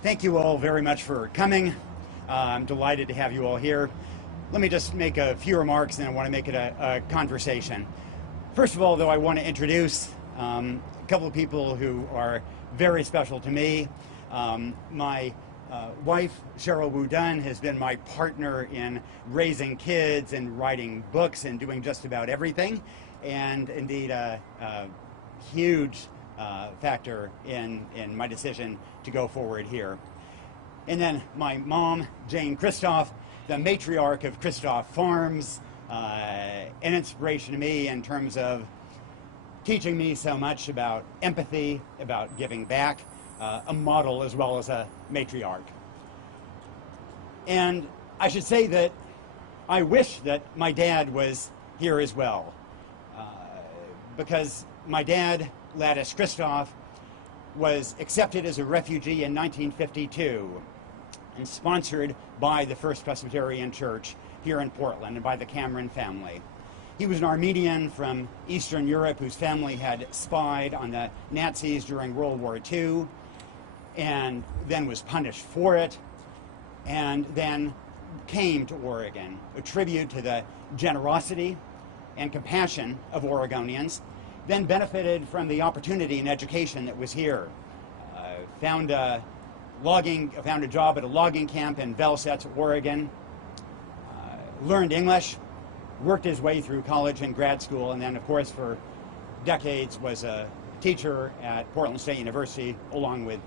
Thank you all very much for coming. I'm delighted to have you all here. Let me just make a few remarks, and then I want to make it a conversation. First of all, though, I want to introduce a couple of people who are very special to me. My wife, Cheryl Wu Dunn, has been my partner in raising kids and writing books and doing just about everything, and indeed a huge factor in my decision to go forward here. And then my mom, Jane Kristof, the matriarch of Kristof Farms, an inspiration to me in terms of teaching me so much about empathy, about giving back, a model as well as a matriarch. And I should say that I wish that my dad was here as well, because my dad, Ladis Kristof, was accepted as a refugee in 1952 and sponsored by the First Presbyterian Church here in Portland and by the Cameron family. He was an Armenian from Eastern Europe whose family had spied on the Nazis during World War II and then was punished for it, and then came to Oregon, a tribute to the generosity and compassion of Oregonians, then benefited from the opportunity and education that was here. Found a job at a logging camp in Velset, Oregon, learned English, worked his way through college and grad school, and then, of course, for decades was a teacher at Portland State University along with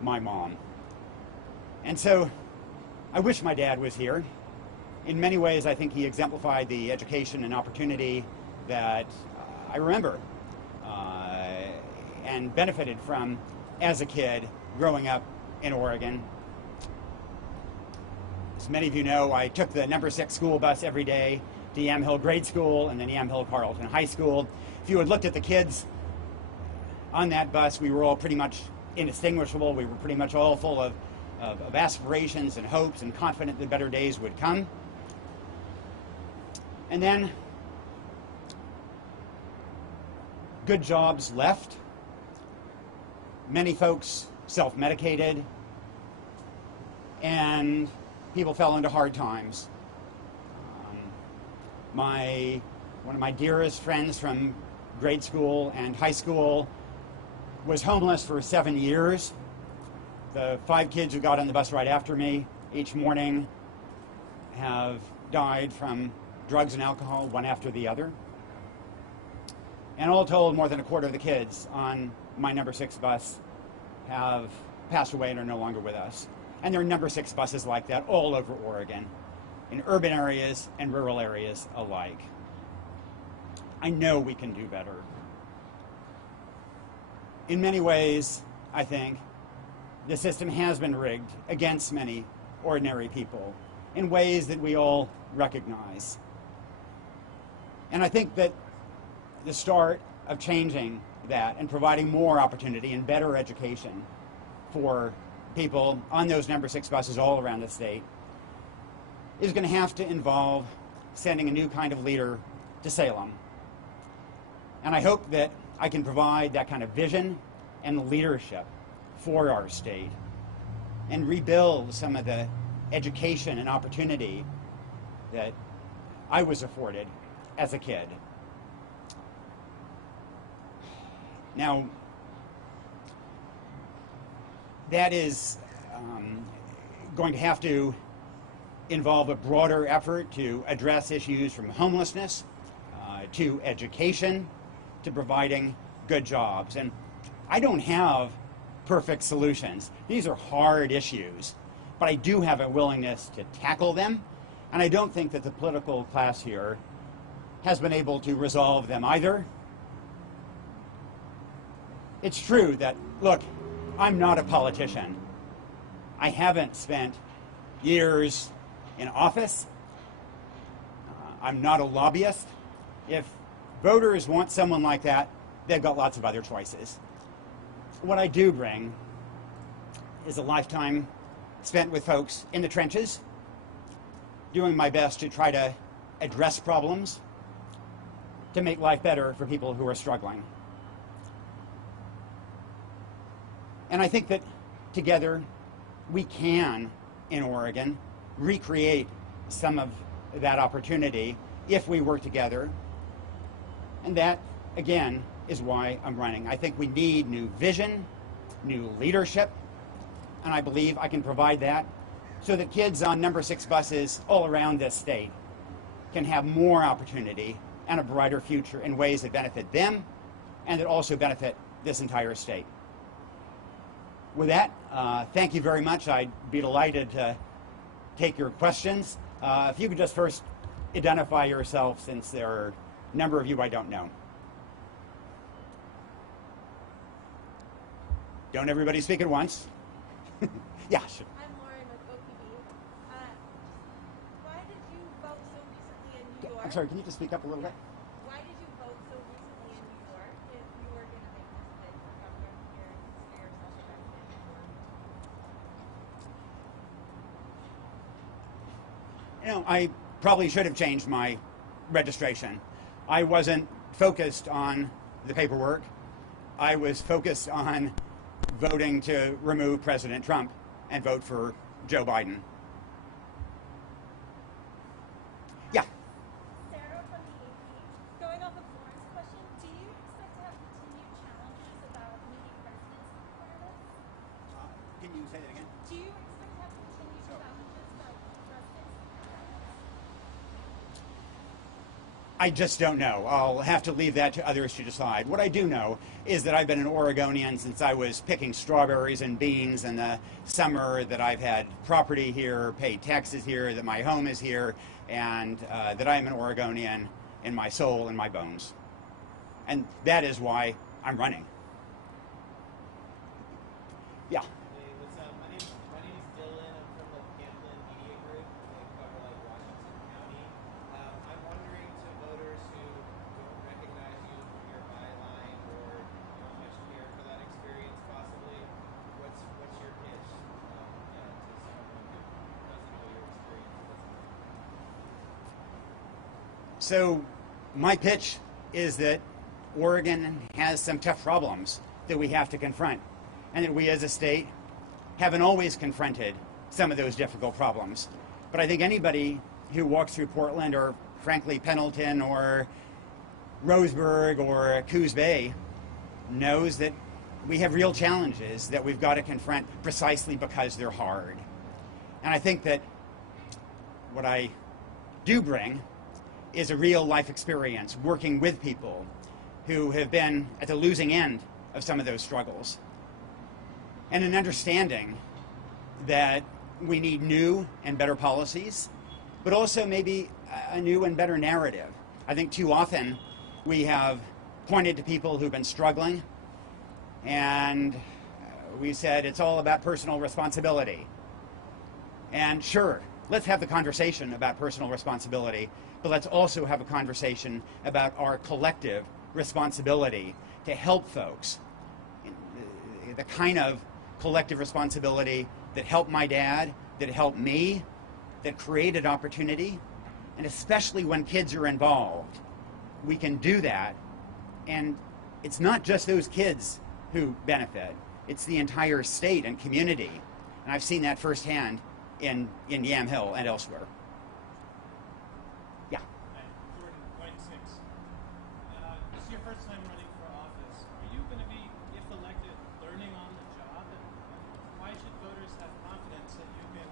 my mom. And so I wish my dad was here. In many ways, I think he exemplified the education and opportunity that I remember and benefited from as a kid growing up in Oregon. As many of you know, I took the number 6 school bus every day to Yamhill Grade School and then Yamhill Carleton High School. If you had looked at the kids on that bus, we were all pretty much indistinguishable. We were pretty much all full of aspirations and hopes and confident that better days would come. And then good jobs left. Many folks self-medicated, and people fell into hard times. One of my dearest friends from grade school and high school was homeless for 7 years. The 5 kids who got on the bus right after me each morning have died from drugs and alcohol, one after the other. And all told, more than a quarter of the kids on my number 6 bus have passed away and are no longer with us. And there are number 6 buses like that all over Oregon, in urban areas and rural areas alike. I know we can do better. In many ways, I think, the system has been rigged against many ordinary people in ways that we all recognize. And I think that the start of changing that and providing more opportunity and better education for people on those number 6 buses all around the state is going to have to involve sending a new kind of leader to Salem. And I hope that I can provide that kind of vision and leadership for our state and rebuild some of the education and opportunity that I was afforded as a kid. Now, that is going to have to involve a broader effort to address issues from homelessness to education to providing good jobs. And I don't have perfect solutions. These are hard issues, but I do have a willingness to tackle them, and I don't think that the political class here has been able to resolve them either. It's true that, look, I'm not a politician. I haven't spent years in office. I'm not a lobbyist. If voters want someone like that, they've got lots of other choices. What I do bring is a lifetime spent with folks in the trenches, doing my best to try to address problems, to make life better for people who are struggling. And I think that together we can, in Oregon, recreate some of that opportunity if we work together. And that, again, is why I'm running. I think we need new vision, new leadership, and I believe I can provide that so that kids on number 6 buses all around this state can have more opportunity and a brighter future in ways that benefit them and that also benefit this entire state. With that, thank you very much. I'd be delighted to take your questions. If you could just first identify yourself, since there are a number of you I don't know. Don't everybody speak at once. Yeah, sure. I'm Lauren with OPB. Why did you vote so recently in New York? I'm sorry, can you just speak up a little bit? Why did you vote so recently in New York if you were going to make this bid for governor here and consider yourself a resident in New York? You know, I probably should have changed my registration. I wasn't focused on the paperwork. I was focused on voting to remove President Trump and vote for Joe Biden. Yeah. Sarah from the AP. Going off of Lauren's question, do you expect to have continued challenges about meeting residency requirements? Can you say that again? Do you expect to have continued challenges about residency requirements? I just don't know. I'll have to leave that to others to decide. What I do know is that I've been an Oregonian since I was picking strawberries and beans in the summer, that I've had property here, paid taxes here, that my home is here, and that I am an Oregonian in my soul and my bones. And that is why I'm running. Yeah. Hey, what's up? My name is Dylan. I'm from the Pamplin Media Group. They cover like Washington County. I'm wondering to voters who don't recognize you from your byline or don't much care for that experience, possibly, what's your pitch to someone who doesn't know your experience? So my pitch is that Oregon has some tough problems that we have to confront, and that we as a state haven't always confronted some of those difficult problems. But I think anybody who walks through Portland, or frankly Pendleton or Roseburg or Coos Bay, knows that we have real challenges that we've got to confront precisely because they're hard. And I think that what I do bring is a real life experience working with people who have been at the losing end of some of those struggles, and an understanding that we need new and better policies, but also maybe a new and better narrative. I think too often we have pointed to people who've been struggling, and we said it's all about personal responsibility. And sure, let's have the conversation about personal responsibility, but let's also have a conversation about our collective responsibility to help folks. The kind of collective responsibility that helped my dad, that helped me, that created opportunity, and especially when kids are involved, we can do that. And it's not just those kids who benefit, it's the entire state and community. And I've seen that firsthand in Yamhill and elsewhere. Yeah. Jordan, point 6. This is your first time running for office. Are you going to be, if elected, learning on the job? And why should voters have confidence that you can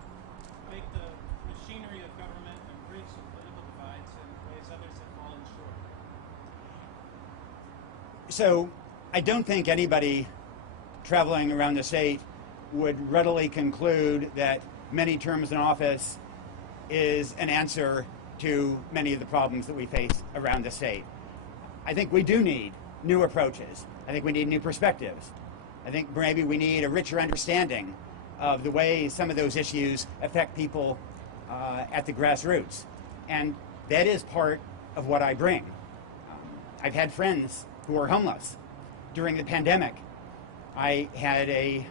make the machinery of government and bridge the political divides in ways others have fallen short? So I don't think anybody traveling around the state would readily conclude that many terms in office is an answer to many of the problems that we face around the state. I think we do need new approaches. I think we need new perspectives. I think maybe we need a richer understanding of the way some of those issues affect people at the grassroots. And that is part of what I bring. I've had friends who are homeless during the pandemic. I had a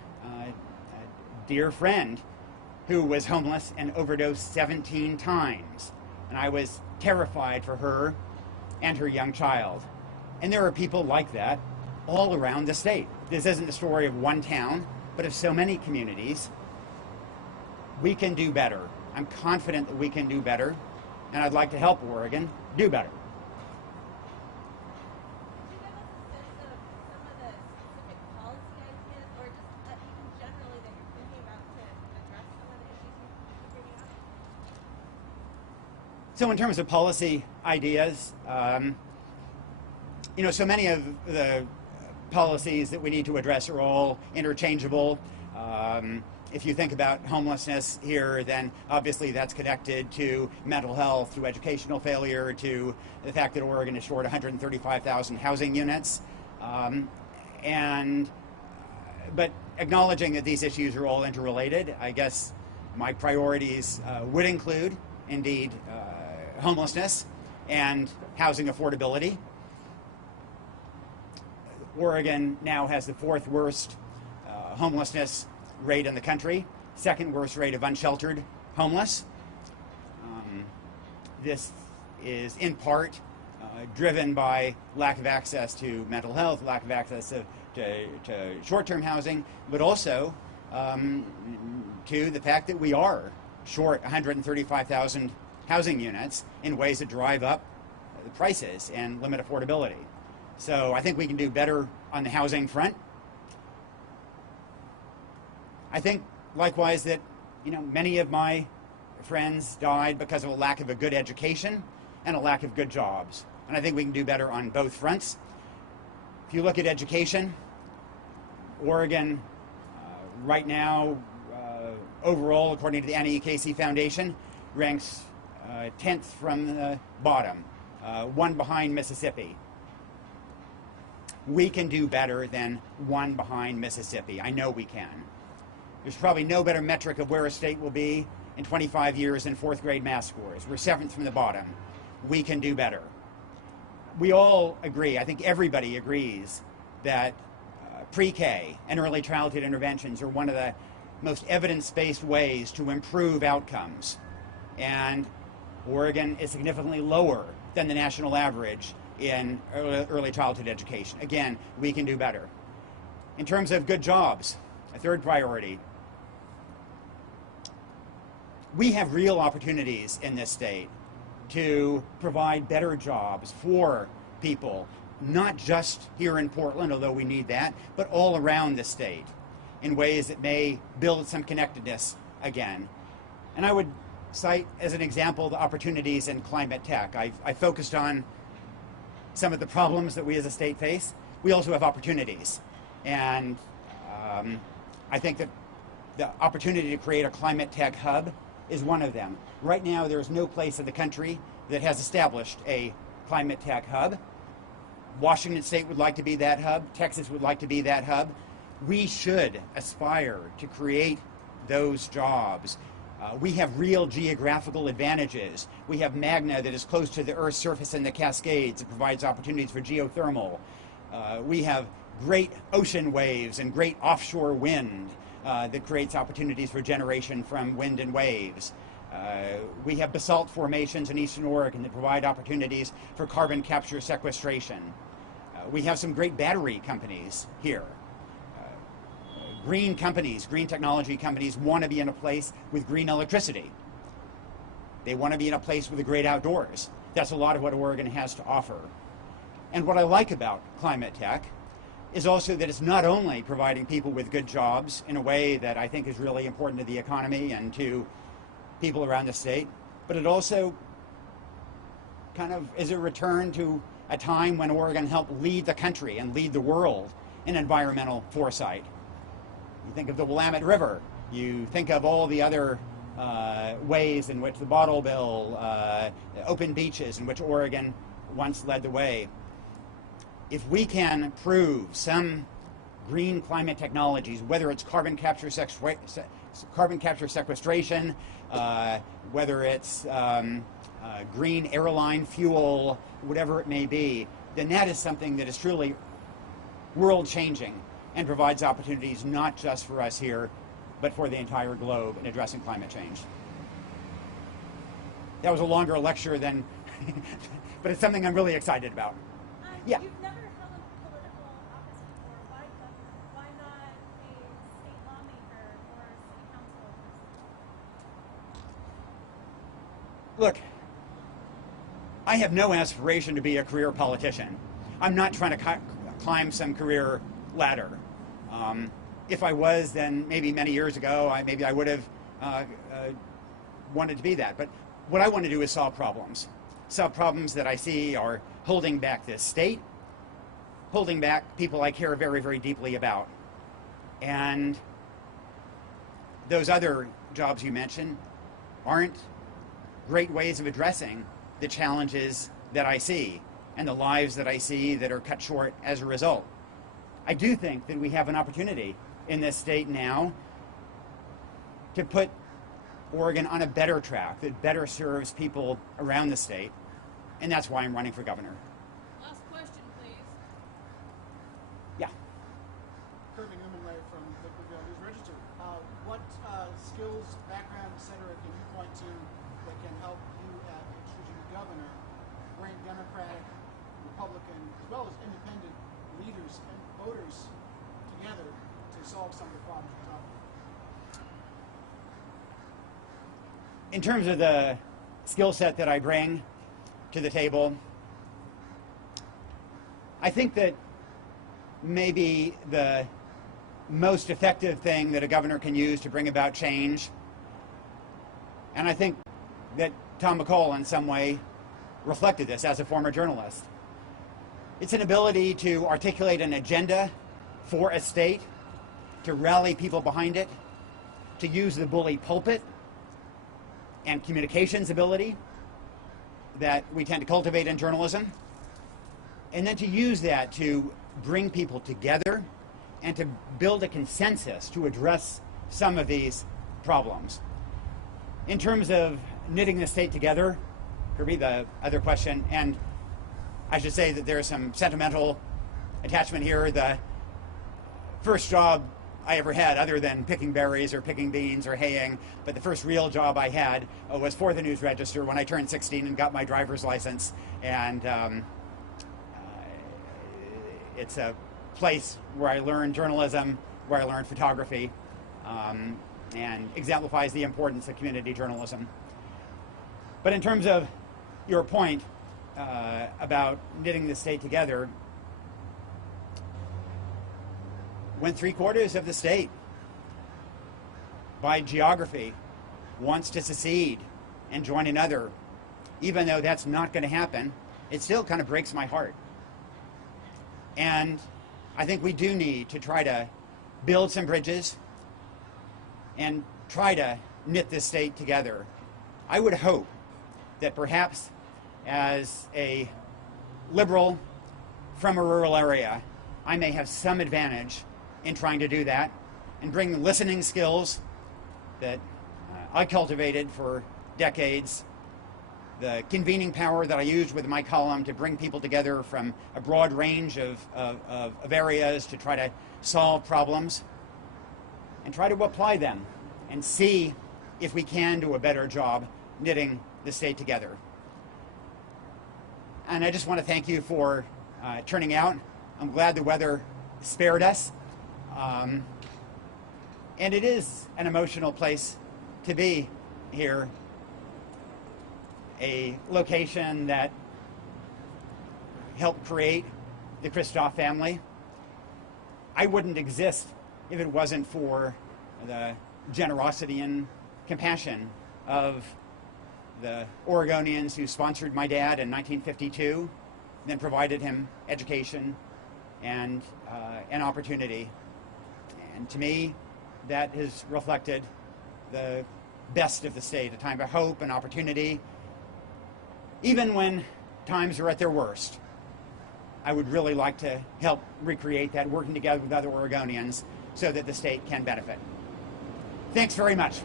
dear friend who was homeless and overdosed 17 times. And I was terrified for her and her young child. And there are people like that all around the state. This isn't the story of one town, but of so many communities. We can do better. I'm confident that we can do better, and I'd like to help Oregon do better. Could you give us a sense of some of the specific policy ideas, or just even generally that you're thinking about to address some of the issues you're bringing up? So in terms of policy ideas, so many of the policies that we need to address are all interchangeable. If you think about homelessness here, then obviously that's connected to mental health, to educational failure, to the fact that Oregon is short 135,000 housing units. But acknowledging that these issues are all interrelated, I guess my priorities would include, indeed, homelessness and housing affordability. Oregon now has the fourth worst homelessness rate in the country, second worst rate of unsheltered homeless. This is in part driven by lack of access to mental health, lack of access to short-term housing, but also to the fact that we are short 135,000 housing units in ways that drive up the prices and limit affordability. So I think we can do better on the housing front. I think, likewise, that many of my friends died because of a lack of a good education and a lack of good jobs. And I think we can do better on both fronts. If you look at education, Oregon right now, overall, according to the Annie Casey Foundation, ranks 10th from the bottom, one behind Mississippi. We can do better than one behind Mississippi. I know we can. There's probably no better metric of where a state will be in 25 years than fourth grade math scores. We're 7th from the bottom. We can do better. We all agree, I think everybody agrees, that pre-K and early childhood interventions are one of the most evidence-based ways to improve outcomes. And Oregon is significantly lower than the national average in early childhood education. Again, we can do better. In terms of good jobs, a third priority, we have real opportunities in this state to provide better jobs for people, not just here in Portland, although we need that, but all around the state in ways that may build some connectedness again. And I would cite as an example the opportunities in climate tech. I focused on some of the problems that we as a state face. We also have opportunities. And I think that the opportunity to create a climate tech hub is one of them. Right now, there is no place in the country that has established a climate tech hub. Washington State would like to be that hub. Texas would like to be that hub. We should aspire to create those jobs. We have real geographical advantages. We have magna that is close to the Earth's surface and the Cascades. It provides opportunities for geothermal. We have great ocean waves and great offshore wind that creates opportunities for generation from wind and waves. We have basalt formations in eastern Oregon that provide opportunities for carbon capture sequestration. We have some great battery companies here. Green companies, green technology companies want to be in a place with green electricity. They want to be in a place with the great outdoors. That's a lot of what Oregon has to offer. And what I like about climate tech is also that it's not only providing people with good jobs in a way that I think is really important to the economy and to people around the state, but it also kind of is a return to a time when Oregon helped lead the country and lead the world in environmental foresight. You think of the Willamette River. You think of all the other ways in which the Bottle Bill, open beaches in which Oregon once led the way. If we can prove some green climate technologies, whether it's carbon capture sequestration, whether it's green airline fuel, whatever it may be, then that is something that is truly world-changing and provides opportunities not just for us here, but for the entire globe in addressing climate change. That was a longer lecture than, but it's something I'm really excited about. Yeah. You've never held a political office before. Why governor? Why not a state lawmaker or city council person? Look, I have no aspiration to be a career politician. I'm not trying to climb some career ladder. If I was, then maybe many years ago, maybe I would have wanted to be that. But what I want to do is solve problems that I see are holding back this state, holding back people I care very, very deeply about. And those other jobs you mentioned aren't great ways of addressing the challenges that I see and the lives that I see that are cut short as a result. I do think that we have an opportunity in this state now to put Oregon on a better track that better serves people around the state, and that's why I'm running for governor. Last question, please. Yeah. Kirby Newman from Liquid News Register. What skills, background, etc. can you point to that can help you should you be governor, bring Democratic, Republican, as well as independent leaders and voters together to solve some of the problems we're talking about? In terms of the skill set that I bring to the table, I think that maybe the most effective thing that a governor can use to bring about change, and I think that Tom McCall in some way reflected this as a former journalist, it's an ability to articulate an agenda for a state, to rally people behind it, to use the bully pulpit and communications ability that we tend to cultivate in journalism, and then to use that to bring people together and to build a consensus to address some of these problems. In terms of knitting the state together, Kirby, the other question, and I should say that there's some sentimental attachment here. The first job I ever had, other than picking berries or picking beans or haying, but the first real job I had was for the News Register when I turned 16 and got my driver's license. And it's a place where I learned journalism, where I learned photography, and exemplifies the importance of community journalism. But in terms of your point about knitting the state together, when 3/4 of the state, by geography, wants to secede and join another, even though that's not going to happen, it still kind of breaks my heart. And I think we do need to try to build some bridges and try to knit this state together. I would hope that perhaps as a liberal from a rural area, I may have some advantage in trying to do that and bring the listening skills that I cultivated for decades, the convening power that I used with my column to bring people together from a broad range of areas to try to solve problems, and try to apply them and see if we can do a better job knitting the state together. And I just want to thank you for turning out. I'm glad the weather spared us. And it is an emotional place to be here, a location that helped create the Kristof family. I wouldn't exist if it wasn't for the generosity and compassion of the Oregonians who sponsored my dad in 1952, then provided him education and an opportunity. And to me, that has reflected the best of the state, a time of hope and opportunity. Even when times are at their worst, I would really like to help recreate that, working together with other Oregonians so that the state can benefit. Thanks very much.